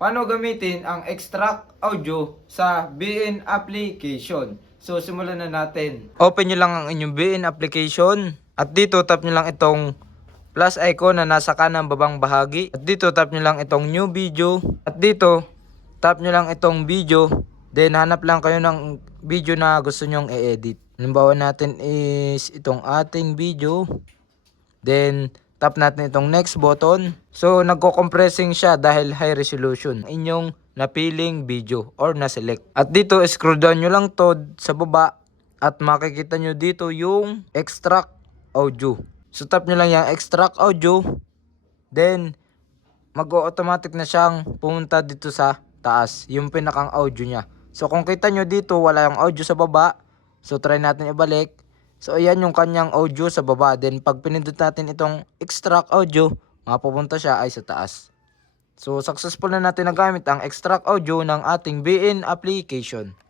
Paano gamitin ang extract audio sa BN application? So simulan na natin. Open nyo lang ang inyong BN application. At dito tap nyo lang itong plus icon na nasa kanang babang bahagi. At dito tap nyo lang itong new video. At dito tap nyo lang itong video. Then hanap lang kayo ng video na gusto nyong i-edit. Halimbawa natin is itong ating video. Then tap natin itong next button. So nagko-compressing siya dahil high resolution inyong napiling video or na-select. At dito scroll down nyo lang to sa baba at makikita nyo dito yung extract audio. So tap nyo lang yung extract audio. Then mag-automatic na siyang pumunta dito sa taas, yung pinakang audio niya. So kung kita nyo dito wala yung audio sa baba. So try natin ibalik. So ayan yung kanyang audio sa baba. Then pag pinindot natin itong extract audio, mapupunta siya ay sa taas. So successful na natin nagamit ang extract audio ng ating BN application.